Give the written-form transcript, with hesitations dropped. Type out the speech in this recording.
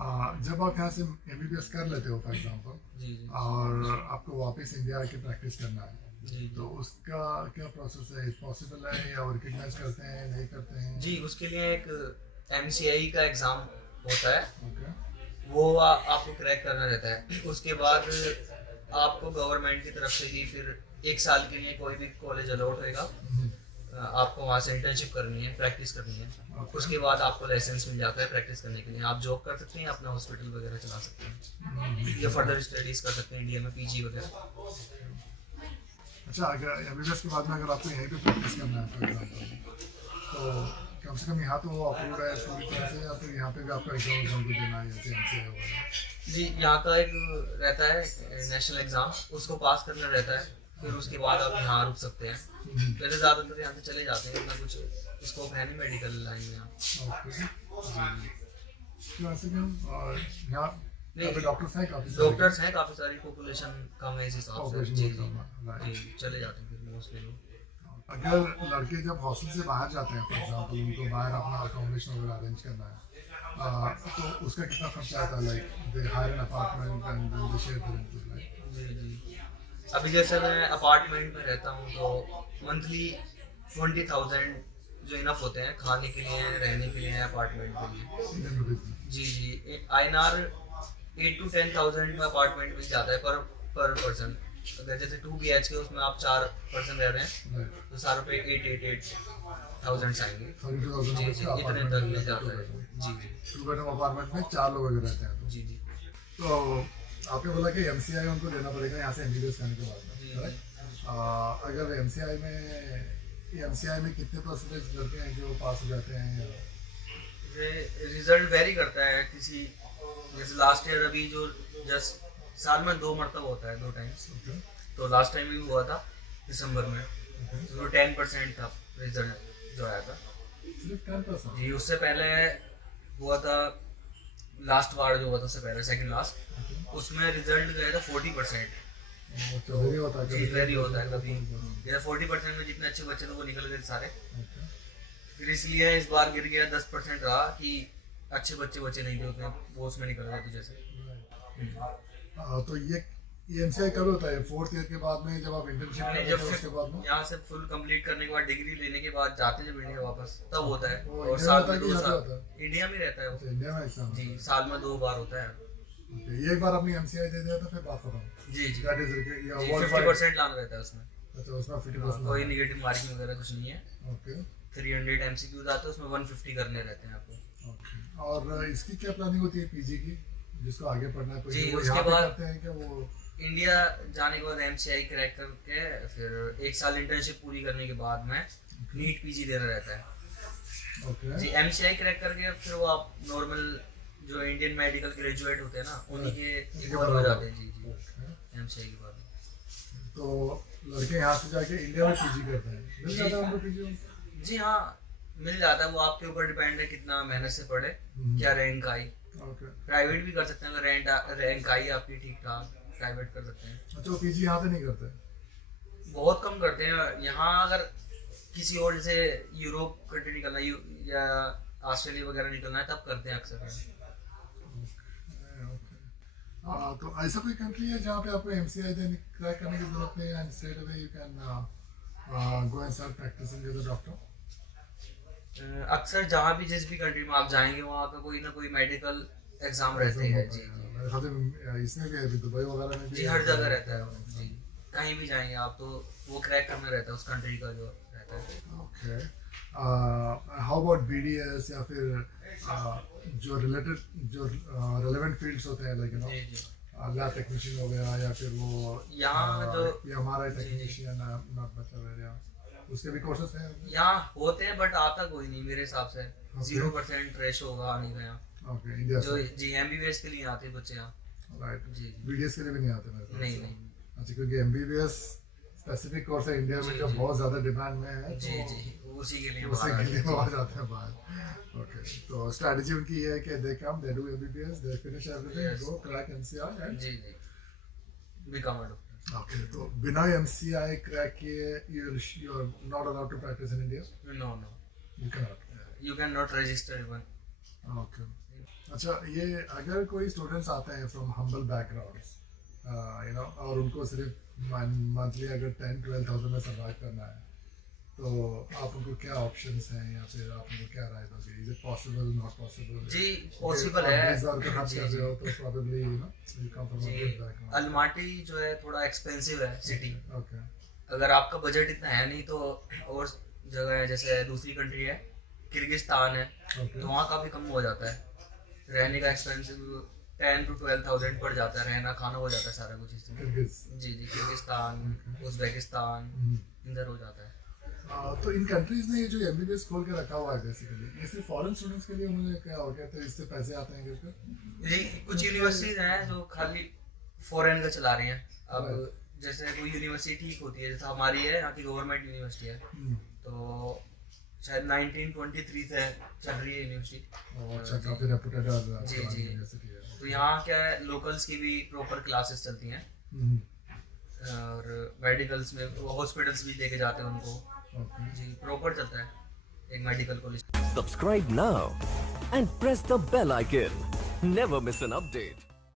जब आप यहाँ से एमबीबीएस कर लेते हो फॉर एग्जांपल, जी जी और आपको वापस इंडिया आके प्रैक्टिस करना है, जी तो जी उसका क्या प्रोसेस है? पॉसिबल है या रिकग्नाइज करते हैं, नहीं करते हैं? जी। उसके लिए एक MCI का एग्ज़ाम होता है, ओके। वो आपको क्रैक करना रहता है। उसके बाद आपको गवर्नमेंट की तरफ से ही फिर 1 साल के लिए कोई भी कॉलेज अलॉट होएगा। आपको वहाँ से इंटर्नशिप करनी है, प्रैक्टिस करनी है। ओके। उसके बाद आपको लाइसेंस मिल जाता है प्रैक्टिस करने के लिए। आप जॉब कर सकते हैं, अपना हॉस्पिटल वगैरह चला सकते हैं, या फर्दर स्टडीज़ कर सकते हैं इंडिया में, PG वगैरह। अच्छा, अगर एमबीबीएस के बाद में अगर आपको यहीं पे प्रैक्टिस करना है फॉर एग्जांपल, तो कम से कम यहाँ तो वो अप्रूव है पूरी तरह से, या फिर यहाँ पे भी आपका एग्जाम एग्जाम को देना है जैसे एमसीए वगैरह? जी, यहाँ का एक रहता है नेशनल एग्ज़ाम, उसको पास करना रहता है। फिर उसके बाद आप यहाँ रुक सकते हैं। पहले ज़्यादातर यहाँ से चले जाते हैं, इतना कुछ स्कोप है नहीं मेडिकल लाइन में यहाँ। ओके। जी तो ऐसे कि यहाँ यहाँ पे डॉक्टर्स हैं काफ़ी सारे? डॉक्टर्स हैं काफ़ी सारी, पॉपुलेशन कम है इस हिसाब से। Population जी बहुत जी कम है, right. जी, चले जाते हैं फिर मोस्टली लोग। अगर लड़के जब हॉस्टल से बाहर जाते हैं फॉर एग्जांपल, उनको बाहर अपना अकोमोडेशन वगैरह अरेंज करना है, तो उसका कितना खर्चा आता है? Like they hire an apartment and then they share the rent, right? जी जी। अभी जैसे मैं अपार्टमेंट में रहता हूँ, तो मंथली 20,000 जो इनफ होते हैं खाने के लिए, रहने के लिए, अपार्टमेंट के लिए। Indian rupees? जी जी। INR 8 to 10,000 में अपार्टमेंट मिल जाता है पर पर्सन। अगर जैसे 2 BHK उसमें आप 4 पर्सन रह रहे हैं, राइट। तो सारों पे 8,000 आएंगे। 32,000 जी जी, इतने तक मिल जाता है। अपार्टमेंट, जी जी 2 बेडरूम अपार्टमेंट में 4 लोग अगर रहते हैं तो। जी जी तो आपने बोला कि एमसीआई उनको देना पड़ेगा यहाँ से एमबीबीएस करने के बाद जी में, राइट? अगर एमसीआई में कितने परसेंटेज लड़के हैं जो पास हो जाते हैं, या रिजल्ट वेरी करता है। किसी जैसे लास्ट ईयर अभी जो जस्ट साल में 2 मरतबा होता है, 2 टाइम्स। ओके? तो लास्ट टाइम भी हुआ था दिसंबर में, ओके। तो 10% था रिजल्ट जो आया था। सिर्फ 10%? जी, उससे पहले हुआ था, लास्ट बार जो हुआ था उससे पहले, सेकंड लास्ट, उसमें रिजल्ट गया था 40%। तो वेरी होता है जी, कभी? वेरी होता है कभी। जैसे 40% में जितने अच्छे बच्चे थे वो निकल गए सारे। ओके। फिर इसलिए इस बार गिर गया, 10% रहा कि अच्छे बच्चे नहीं थे उतने, वो उसमें निकल गए थे जैसे। तो ये एमसीआई कब होता है? 4th ईयर के बाद में, जब आप इंटर्नशिप नहीं, करते जब हो उसके बाद में? यहाँ से फुल कंप्लीट करने के बाद, डिग्री लेने के बाद जाते जब इंडिया वापस, तब होता है। वो और इंडिया साल में में होता है कि 2 यहाँ पे साल होता है? इंडिया में रहता है वो। अच्छा, इंडिया में एग्जाम? जी, साल में 2 बार होता है। ओके, ये एक बार अपनी एमसीआई दे दिया तो फिर बात खत्म? जी जी दैट इज या जी, वर्ल्ड 50% लाना रहता है उसमें। अच्छा, उसमें हाँ, 50% कोई निगेटिव मार्किंग वगैरह कुछ नहीं है। ओके। 300 MCQs आते हैं, उसमें 150 करने रहते हैं आपको। ओके। और इसकी क्या प्लानिंग होती है पीजी की, जिसको आगे पढ़ना है? जी, वो उसके यहाँ पे बाद करते हैं क्या वो? इंडिया जाने के बाद MCI क्रैक करके फिर 1 साल इंटर्नशिप पूरी करने के बाद में नीट PG देना रहता है। ओके। जी, MCI क्रैक करके फिर वो आप नॉर्मल जो इंडियन मेडिकल ग्रेजुएट होते हैं ना, उन्हीं के इक्वल हो जाते हैं। जी जी, ओके। MCI के बाद। तो लड़के यहाँ से जाके इंडिया में पीजी करते हैं, मिल जाता है उनको पीजी? जी हाँ, मिल जाता है। वो आपके ऊपर डिपेंड है कितना मेहनत से पढ़े, क्या रैंक आई। ओके। प्राइवेट भी कर सकते हैं, अगर रैंक आई आपकी ठीक ठाक, प्राइवेट कर सकते हैं। अच्छा, वो पीजी यहाँ पे नहीं करते? बहुत कम करते हैं यहाँ। अगर किसी और जैसे यूरोप कंट्री निकलना है, या ऑस्ट्रेलिया वगैरह निकलना है, तब करते हैं अक्सर। तो ऐसा कोई कंट्री है जहाँ पे आपको एमसीआई देने क्रैक करने की जरूरत नहीं है, and straight away you can go and start practising as a doctor? अक्सर जहाँ भी जिस भी कंट्री में आप जाएंगे, वहाँ का कोई ना कोई मेडिकल एग्जाम रहते हैं। जी जी मेरे ख्याल से इसमें भी है, दुबई वगैरह में भी जी, हर जगह रहता है। जी, कहीं भी जाएंगे आप तो वो क्रैक करना रहता है उस कंट्री का जो रहता है। ओके। हाउ अबाउट बीडीएस, या फिर जो रिलेवेंट फील्ड्स होते हैं, लाइक जी जी। लैब टेक्नीशियन हो गया, या फिर वो यहाँ जो हमारा जी, जी। टेक्नीशियन, नॉट मतलब एरिया, उसके भी कोर्सेज हैं? यहाँ होते हैं बट आता कोई नहीं मेरे हिसाब से। Okay. 0% रेश होगा आने का यहाँ। ओके, इंडिया जो से? जी, MBBS के लिए आते हैं बच्चे यहाँ। राइट। जी जी। बीडीएस के लिए भी नहीं आते मेरे ख्याल नहीं से? नहीं। अच्छा, क्योंकि एमबीबीएस स्पेसिफिक कोर्स है इंडिया में जी, जो जी। बहुत ज़्यादा डिमांड में है, जी तो जी, उसी के लिए उसी बाहर के लिए आते हैं। वो आ जाते हैं बाहर। ओके, तो स्ट्रैटेजी उनकी ये है कि they come, they do MBBS, they finish everything, Yes. Go crack MCI and जी जी, बिकम अ डॉक्टर। ओके। तो बिना एमसीआई क्रैक किए you are not allowed to practise in India? No no, you can not? You can not register even. Okay. अच्छा, ये अगर कोई students आते हैं from humble backgrounds, you know, और उनको सिर्फ मंथली अगर 10-12,000 में सर्वाइव करना है, तो आप उनको क्या ऑप्शंस हैं या फिर आप उनको क्या राय दोगे? Is it possible, not possible? जी पॉसिबल है जी जी जी हो तो probably you know you come from a good background. Almaty जो है थोड़ा एक्सपेंसिव है सिटी। ओके। अगर आपका बजट इतना है नहीं तो और जगह है, जैसे दूसरी कंट्री है किर्गिस्तान है, ओके। तो वहाँ काफ़ी कम हो जाता है। रहने का एक्सपेंसिव 10 to 12,000 पड़ जाता है, रहना खाना हो जाता है सारा कुछ इसमें। जी जी किर्गिस्तान, उज़्बेकिस्तान इधर हो जाता है। तो इन कंट्रीज ने ये जो एमबीबीएस खोल के रखा हुआ है बेसिकली, ये सिर्फ फॉरेन स्टूडेंट्स के लिए उन्होंने क्या हो गया, तो इससे पैसे आते हैं करके? जी कुछ यूनिवर्सिटीज हैं जो खाली फॉरेन का चला रही हैं। अब जैसे कोई यूनिवर्सिटी ठीक होती है, जैसे हमारी है यहाँ की गवर्नमेंट यूनिवर्सिटी है, तो शायद 1923 से चल रही है यूनिवर्सिटी। अच्छा, काफी रेपुटेड और जी जी यूनिवर्सिटी है। तो यहाँ क्या है, लोकल्स की भी प्रॉपर क्लासेस चलती हैं, और मेडिकल्स में हॉस्पिटल्स भी लेके जाते हैं उनको। जी प्रॉपर चलता है एक medical college. Subscribe now and press the bell icon. Never miss an update.